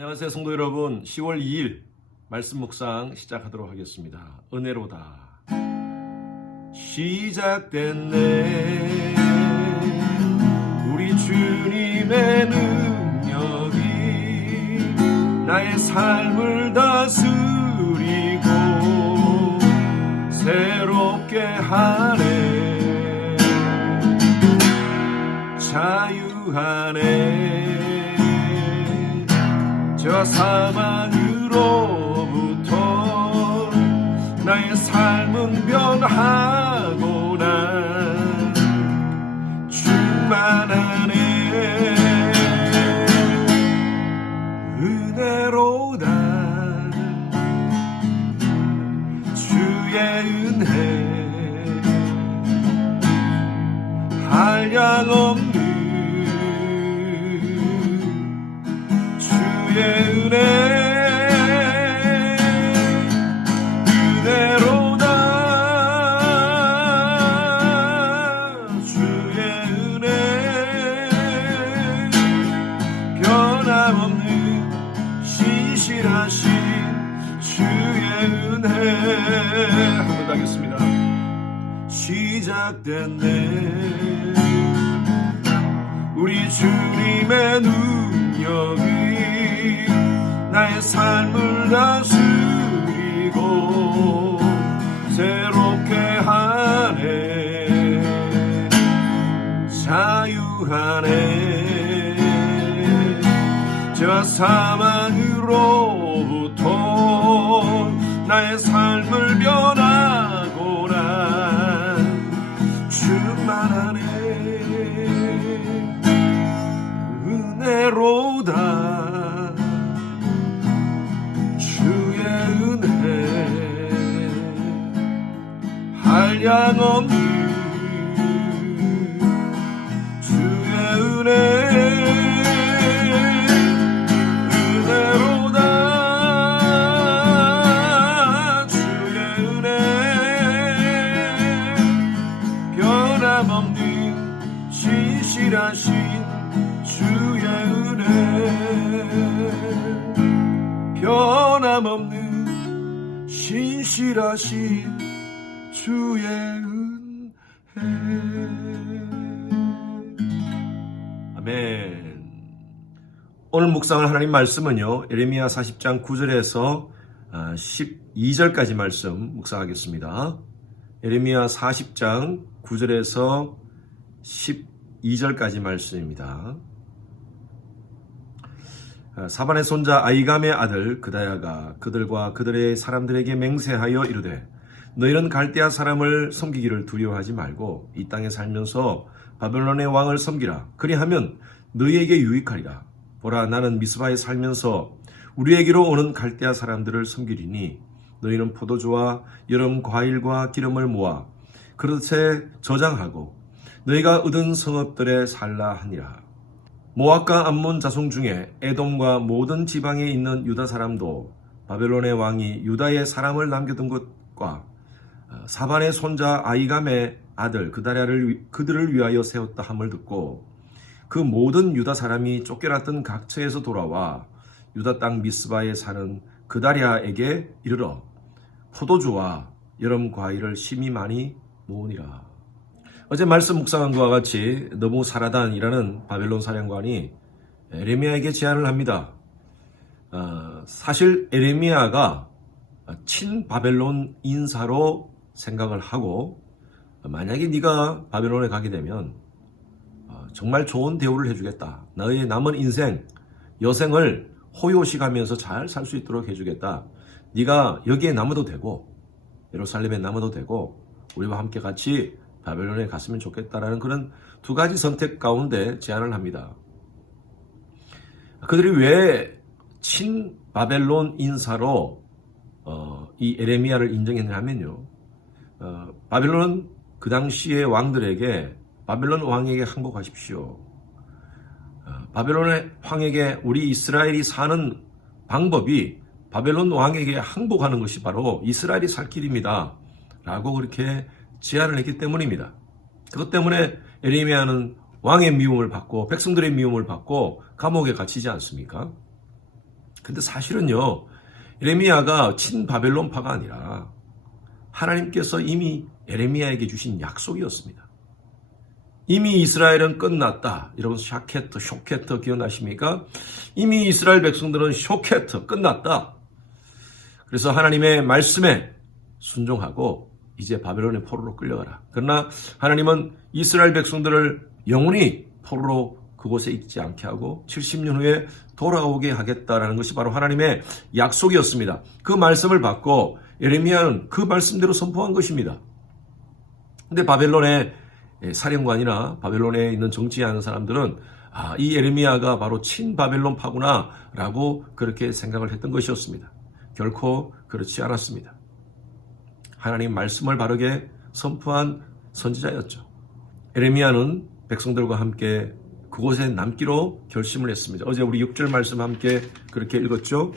안녕하세요 성도 여러분, 10월 2일 말씀 묵상 시작하도록 하겠습니다. 은혜로다. 시작됐네. 우리 주님의 능력이 나의 삶을 다스리고 새롭게 하네. 자유하네. 죄와 사망으로부터 나의 삶은 변하고 난 충만하네. 은혜로다. 주의 은혜 한량없는 은혜. 은혜로다. 주의 은혜 변함없는 신실하신 주의 은혜. 한 번 더 하겠습니다. 시작됐네. 우리 주님의 능력이 나의 삶을 다스리고 새롭게 하네. 자유하네. 죄와 사망으로부터 나의 삶을 변하고 난 충만하네. 은혜로다. 한량없는 주의 은혜. 은혜로다. 주의 은혜 변함없는 신실하신 주의 은혜. 변함없는 신실하신 주의 은혜. 아멘. 오늘 묵상할 하나님 말씀은요, 예레미야 40장 9절에서 12절까지 말씀 묵상하겠습니다. 예레미야 40장 9절에서 12절까지 말씀입니다. 사반의 손자 아이감의 아들 그다야가 그들과 그들의 사람들에게 맹세하여 이르되, 너희는 갈대아 사람을 섬기기를 두려워하지 말고 이 땅에 살면서 바벨론의 왕을 섬기라. 그리하면 너희에게 유익하리라. 보라, 나는 미스바에 살면서 우리에게로 오는 갈대아 사람들을 섬기리니 너희는 포도주와 여름 과일과 기름을 모아 그릇에 저장하고 너희가 얻은 성읍들에 살라 하니라. 모압과 암몬 자손 중에 에돔과 모든 지방에 있는 유다 사람도 바벨론의 왕이 유다에 사람을 남겨둔 것과 사반의 손자 아이감의 아들 그다랴를 그들을 위하여 세웠다 함을 듣고 그 모든 유다 사람이 쫓겨났던 각처에서 돌아와 유다 땅 미스바에 사는 그다랴에게 이르러 포도주와 여름 과일을 심히 많이 모으니라. 어제 말씀 묵상한 것과 같이 느부사라단이라는 바벨론 사령관이 에레미야에게 제안을 합니다. 사실 에레미야가 친바벨론 인사로 생각을 하고, 만약에 네가 바벨론에 가게 되면 정말 좋은 대우를 해주겠다. 너의 남은 인생, 여생을 호요식하면서 잘 살 수 있도록 해주겠다. 네가 여기에 남아도 되고 예루살렘에 남아도 되고 우리와 함께 같이 바벨론에 갔으면 좋겠다라는 그런 두 가지 선택 가운데 제안을 합니다. 그들이 왜 친바벨론 인사로 이 에레미야를 인정했냐면요, 바벨론 그 당시의 왕들에게 바벨론 왕에게 항복하십시오. 바벨론의 왕에게 우리 이스라엘이 사는 방법이 바벨론 왕에게 항복하는 것이 바로 이스라엘이 살 길입니다 라고 그렇게 제안을 했기 때문입니다. 그것 때문에 에레미야는 왕의 미움을 받고 백성들의 미움을 받고 감옥에 갇히지 않습니까? 근데 사실은요, 예레미야가 친바벨론파가 아니라 하나님께서 이미 예레미야에게 주신 약속이었습니다. 이미 이스라엘은 끝났다. 여러분 쇼케터 기억나십니까? 이미 이스라엘 백성들은 쇼케터 끝났다. 그래서 하나님의 말씀에 순종하고 이제 바벨론의 포로로 끌려가라. 그러나 하나님은 이스라엘 백성들을 영원히 포로로 그곳에 있지 않게 하고 70년 후에 돌아오게 하겠다라는 것이 바로 하나님의 약속이었습니다. 그 말씀을 받고 예레미야는 그 말씀대로 선포한 것입니다. 근데 바벨론의 사령관이나 바벨론에 있는 정치하는 사람들은 이 예레미야가 바로 친바벨론파구나 라고 그렇게 생각을 했던 것이었습니다. 결코 그렇지 않았습니다. 하나님 말씀을 바르게 선포한 선지자였죠. 예레미야는 백성들과 함께 그곳에 남기로 결심을 했습니다. 어제 우리 6절 말씀 함께 그렇게 읽었죠.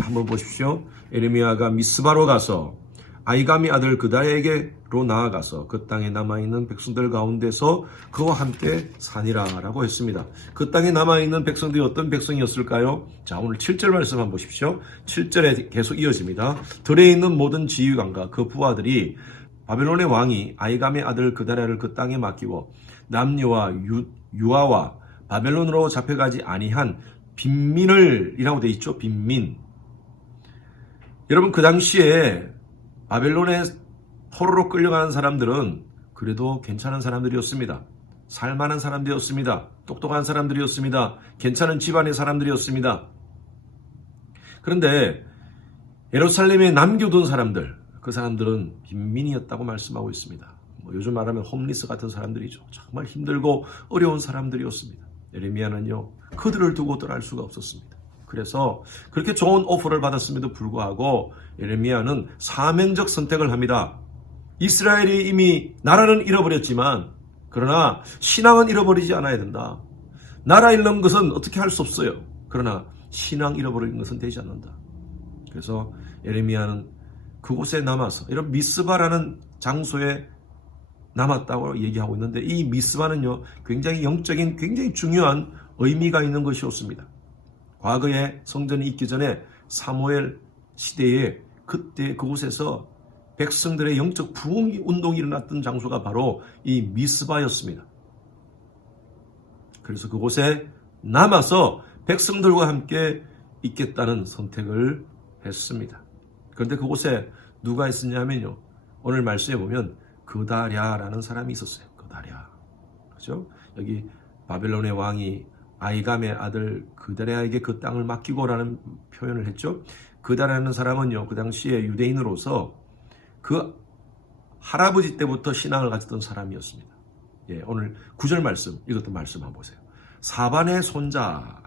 한번 보십시오. 예레미야가 미스바로 가서 아이감의 아들 그다야에게로 나아가서 그 땅에 남아있는 백성들 가운데서 그와 함께 사니라 라고 했습니다. 그 땅에 남아있는 백성들이 어떤 백성이었을까요? 자, 오늘 7절 말씀 한번 보십시오. 7절에 계속 이어집니다. 들에 있는 모든 지휘관과 그 부하들이 바벨론의 왕이 아이감의 아들 그다야를 그 땅에 맡기고 남녀와 유아와 바벨론으로 잡혀가지 아니한 빈민을 이라고 되어 있죠. 빈민. 여러분, 그 당시에 바벨론의 포로로 끌려가는 사람들은 그래도 괜찮은 사람들이었습니다. 살만한 사람들이었습니다. 똑똑한 사람들이었습니다. 괜찮은 집안의 사람들이었습니다. 그런데 예루살렘에 남겨둔 사람들, 그 사람들은 빈민이었다고 말씀하고 있습니다. 요즘 말하면 홈리스 같은 사람들이죠. 정말 힘들고 어려운 사람들이었습니다. 예레미야는요, 그들을 두고 떠날 수가 없었습니다. 그래서 그렇게 좋은 오퍼를 받았음에도 불구하고 예레미야는 사명적 선택을 합니다. 이스라엘이 이미 나라는 잃어버렸지만 그러나 신앙은 잃어버리지 않아야 된다. 나라 잃는 것은 어떻게 할 수 없어요. 그러나 신앙 잃어버리는 것은 되지 않는다. 그래서 예레미야는 그곳에 남아서 이런 미스바라는 장소에 남았다고 얘기하고 있는데 이 미스바는요, 굉장히 영적인 굉장히 중요한 의미가 있는 것이었습니다. 과거에 성전이 있기 전에 사무엘 시대에 그때 그곳에서 백성들의 영적 부흥 운동이 일어났던 장소가 바로 이 미스바였습니다. 그래서 그곳에 남아서 백성들과 함께 있겠다는 선택을 했습니다. 그런데 그곳에 누가 있었냐면요, 오늘 말씀에 보면 그다랴라는 사람이 있었어요. 그다랴. 그죠? 여기 바벨론의 왕이 아이감의 아들 그다랴에게 그 땅을 맡기고라는 표현을 했죠. 그다랴라는 사람은요, 그 당시에 유대인으로서 그 할아버지 때부터 신앙을 가졌던 사람이었습니다. 오늘 9절 말씀, 읽었던 말씀 한번 보세요. 사반의 손자.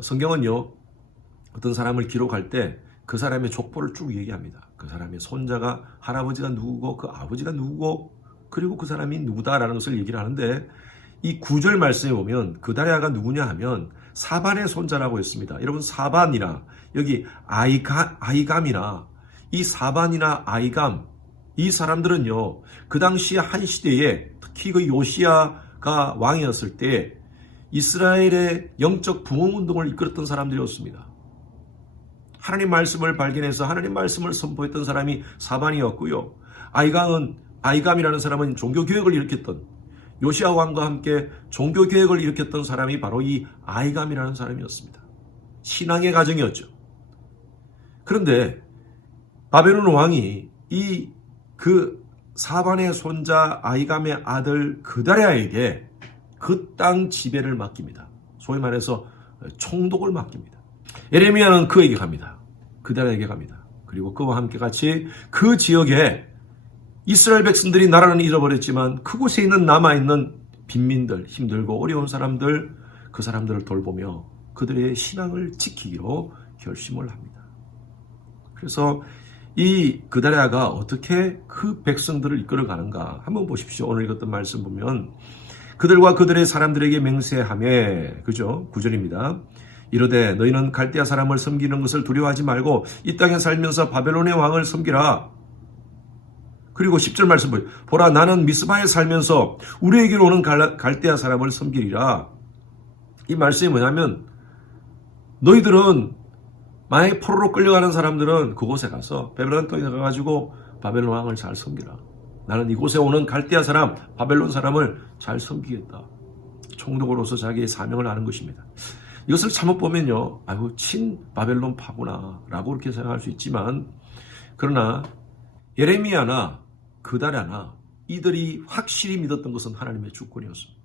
성경은요, 어떤 사람을 기록할 때 그 사람의 족보를 쭉 얘기합니다. 그 사람의 손자가 할아버지가 누구고 그 아버지가 누구고 그리고 그 사람이 누구다라는 것을 얘기를 하는데 이 9절 말씀에 보면 그다랴가 누구냐 하면 사반의 손자라고 했습니다. 여러분, 사반이나 여기 아이감이나 이 사반이나 아이감, 이 사람들은요, 그 당시에 한 시대에 특히 그 요시야가 왕이었을 때 이스라엘의 영적 부흥 운동을 이끌었던 사람들이었습니다. 하나님 말씀을 발견해서 하나님 말씀을 선포했던 사람이 사반이었고요. 아이감이라는 사람은 종교개혁을 일으켰던, 요시야 왕과 함께 종교개혁을 일으켰던 사람이 바로 이 아이감이라는 사람이었습니다. 신앙의 가정이었죠. 그런데 바벨론 왕이 그 사반의 손자 아이감의 아들 그다랴에게 그 땅 지배를 맡깁니다. 소위 말해서 총독을 맡깁니다. 예레미야는 그에게 갑니다. 그다랴에게 갑니다. 그리고 그와 함께 같이 그 지역에 이스라엘 백성들이 나라는 잃어버렸지만 그곳에 있는 남아있는 빈민들, 힘들고 어려운 사람들, 그 사람들을 돌보며 그들의 신앙을 지키기로 결심을 합니다. 그래서 이 그다랴가 어떻게 그 백성들을 이끌어가는가 한번 보십시오. 오늘 읽었던 말씀 보면 그들과 그들의 사람들에게 맹세하며, 그죠? 9절입니다. 이르되 너희는 갈대아 사람을 섬기는 것을 두려워하지 말고 이 땅에 살면서 바벨론의 왕을 섬기라. 그리고 10절 말씀 보라, 나는 미스바에 살면서 우리에게로 오는 갈대아 사람을 섬기리라. 이 말씀이 뭐냐면 너희들은 만약에 포로로 끌려가는 사람들은 그곳에 가서 바벨론 땅에 가가지고 바벨론 왕을 잘 섬기라. 나는 이곳에 오는 갈대아 사람, 바벨론 사람을 잘 섬기겠다. 총독으로서 자기의 사명을 아는 것입니다. 이것을 잘못 보면요, 아유 친 바벨론 파구나 라고 그렇게 생각할 수 있지만, 그러나 예레미야나 그다랴나 이들이 확실히 믿었던 것은 하나님의 주권이었습니다.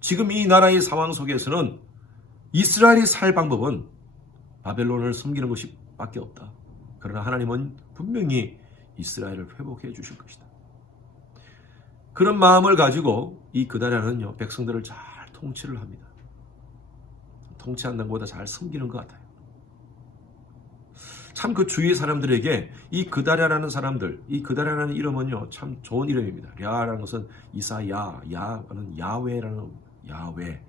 지금 이 나라의 상황 속에서는 이스라엘이 살 방법은 바벨론을 섬기는 것이 밖에 없다. 그러나 하나님은 분명히 이스라엘을 회복해 주실 것이다. 그런 마음을 가지고 이 그다랴는요, 백성들을 잘 통치를 합니다. 통치한다는 것보다 잘 섬기는 것 같아요. 참 그 주위 사람들에게 이 그다랴라는 사람들, 이 그다랴라는 이름은요, 참 좋은 이름입니다. 랴라는 것은 이사야, 야는 야훼라는 야훼,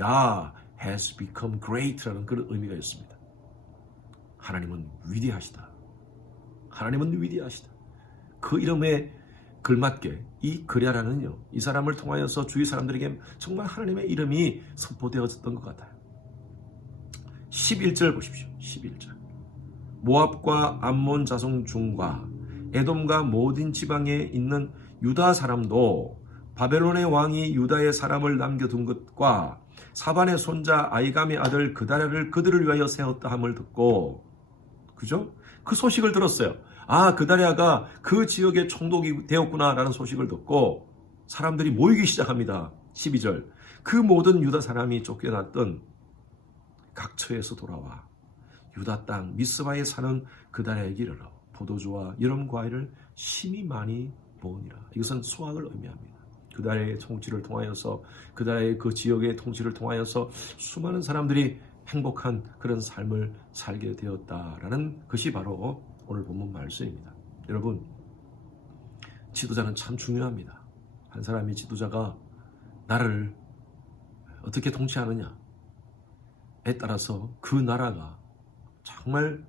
야 has become great라는 그런 의미가 있습니다. 하나님은 위대하시다. 하나님은 위대하시다. 그 이름에 걸맞게 이 그랴라는요, 이 사람을 통하여서 주위 사람들에게 정말 하나님의 이름이 선포되어졌던 것 같아요. 11절 보십시오. 11절. 모압과 암몬 자손 중과 에돔과 모든 지방에 있는 유다 사람도 바벨론의 왕이 유다의 사람을 남겨둔 것과 사반의 손자 아이감의 아들 그다랴를 그들을 위하여 세웠다 함을 듣고, 그죠? 그 소식을 들었어요. 아, 그다랴가 그 지역의 총독이 되었구나라는 소식을 듣고 사람들이 모이기 시작합니다. 12절. 그 모든 유다 사람이 쫓겨났던 각처에서 돌아와 유다 땅 미스바에 사는 그다랴에게 이르러 포도주와 여름 과일을 심히 많이 모으니라. 이것은 수확을 의미합니다. 그다랴의 통치를 통하여서, 그다랴의 그 지역의 통치를 통하여서 수많은 사람들이 행복한 그런 삶을 살게 되었다라는 것이 바로 오늘 본문 말씀입니다. 여러분, 지도자는 참 중요합니다. 한 사람의 지도자가 나라를 어떻게 통치하느냐에 따라서 그 나라가 정말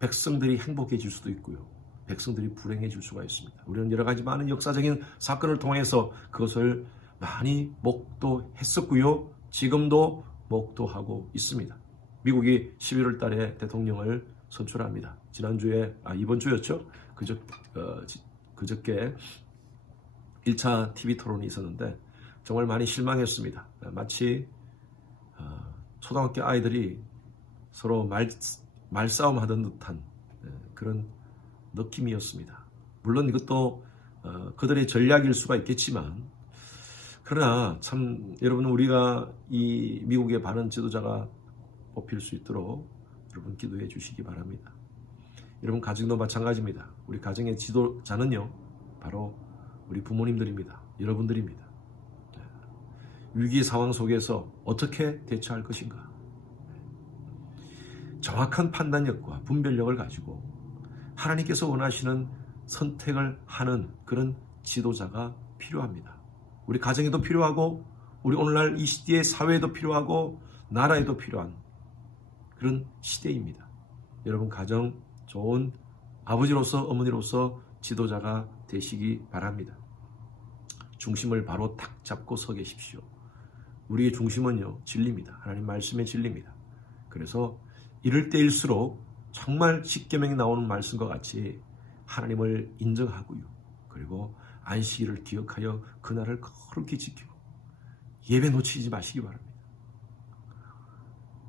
백성들이 행복해질 수도 있고요, 백성들이 불행해질 수가 있습니다. 우리는 여러 가지 많은 역사적인 사건을 통해서 그것을 많이 목도했었고요, 지금도 목도하고 있습니다. 미국이 11월 달에 대통령을 선출합니다. 이번 주였죠? 그저께 1차 TV 토론이 있었는데 정말 많이 실망했습니다. 마치 초등학교 아이들이 서로 말싸움 하던 듯한 그런 느낌이었습니다. 물론 이것도 그들의 전략일 수가 있겠지만, 그러나 참 여러분, 우리가 이 미국의 바른 지도자가 뽑힐 수 있도록 여러분 기도해 주시기 바랍니다. 여러분 가정도 마찬가지입니다. 우리 가정의 지도자는요, 바로 우리 부모님들입니다. 여러분들입니다. 위기 상황 속에서 어떻게 대처할 것인가, 정확한 판단력과 분별력을 가지고 하나님께서 원하시는 선택을 하는 그런 지도자가 필요합니다. 우리 가정에도 필요하고, 우리 오늘날 이 시대의 사회에도 필요하고, 나라에도 필요한 그런 시대입니다. 여러분 가정 좋은 아버지로서, 어머니로서 지도자가 되시기 바랍니다. 중심을 바로 탁 잡고 서 계십시오. 우리의 중심은요, 진리입니다. 하나님 말씀의 진리입니다. 그래서 이럴 때일수록 정말 십계명에 나오는 말씀과 같이 하나님을 인정하고요, 그리고 안식일을 기억하여 그날을 거룩히 지키고 예배 놓치지 마시기 바랍니다.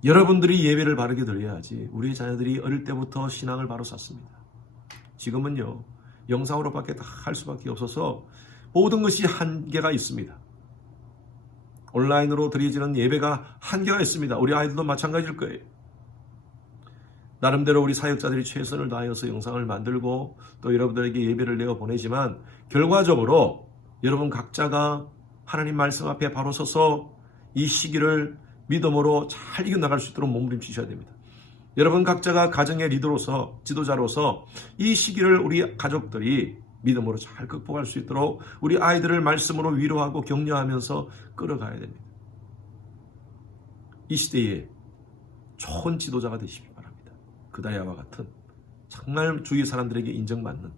여러분들이 예배를 바르게 드려야지 우리 자녀들이 어릴 때부터 신앙을 바로 쌓습니다. 지금은요, 영상으로밖에 다 할 수밖에 없어서 모든 것이 한계가 있습니다. 온라인으로 드려지는 예배가 한계가 있습니다. 우리 아이들도 마찬가지일 거예요. 나름대로 우리 사역자들이 최선을 다하여서 영상을 만들고 또 여러분들에게 예배를 내어 보내지만, 결과적으로 여러분 각자가 하나님 말씀 앞에 바로 서서 이 시기를 믿음으로 잘 이겨나갈 수 있도록 몸부림치셔야 됩니다. 여러분 각자가 가정의 리더로서, 지도자로서 이 시기를 우리 가족들이 믿음으로 잘 극복할 수 있도록 우리 아이들을 말씀으로 위로하고 격려하면서 끌어가야 됩니다. 이 시대에 좋은 지도자가 되시기 바랍니다. 그다랴와 같은 정말 주위 사람들에게 인정받는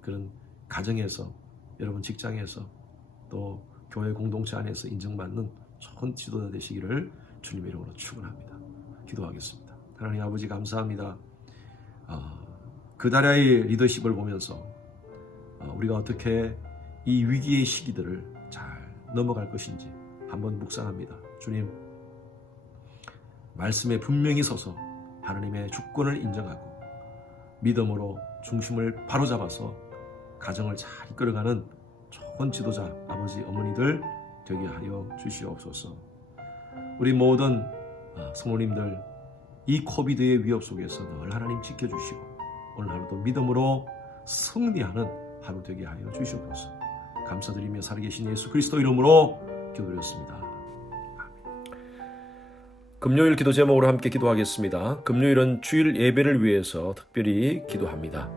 그런 가정에서, 여러분 직장에서, 또 교회 공동체 안에서 인정받는 좋은 지도자 되시기를 주님의 이름으로 축원합니다. 기도하겠습니다. 하나님 아버지 감사합니다. 그다랴의 리더십을 보면서 우리가 어떻게 이 위기의 시기들을 잘 넘어갈 것인지 한번 묵상합니다. 주님, 말씀에 분명히 서서 하나님의 주권을 인정하고 믿음으로 중심을 바로잡아서 가정을 잘 이끌어가는 좋은 지도자 아버지 어머니들 되게 하여 주시옵소서. 우리 모든 성도님들 이 코비드의 위협 속에서 늘 하나님 지켜주시고 오늘 하루도 믿음으로 승리하는 하루 되게 하여 주시옵소서. 감사드리며 살아계신 예수 그리스도 이름으로 기도드렸습니다. 금요일 기도 제목으로 함께 기도하겠습니다. 금요일은 주일 예배를 위해서 특별히 기도합니다.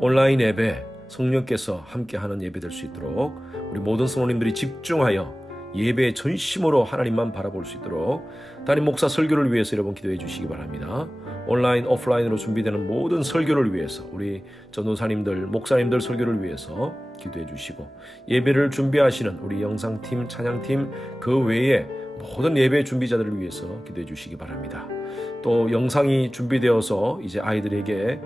온라인 예배, 성령께서 함께하는 예배 될 수 있도록 우리 모든 성도님들이 집중하여 예배의 전심으로 하나님만 바라볼 수 있도록 담임 목사 설교를 위해서 여러분 기도해 주시기 바랍니다. 온라인, 오프라인으로 준비되는 모든 설교를 위해서 우리 전도사님들, 목사님들 설교를 위해서 기도해 주시고 예배를 준비하시는 우리 영상팀, 찬양팀 그 외에 모든 예배 준비자들을 위해서 기도해 주시기 바랍니다. 또 영상이 준비되어서 이제 아이들에게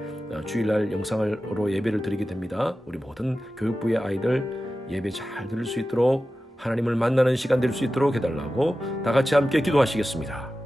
주일날 영상으로 예배를 드리게 됩니다. 우리 모든 교육부의 아이들 예배 잘 들을 수 있도록 하나님을 만나는 시간 될 수 있도록 해달라고 다 같이 함께 기도하시겠습니다.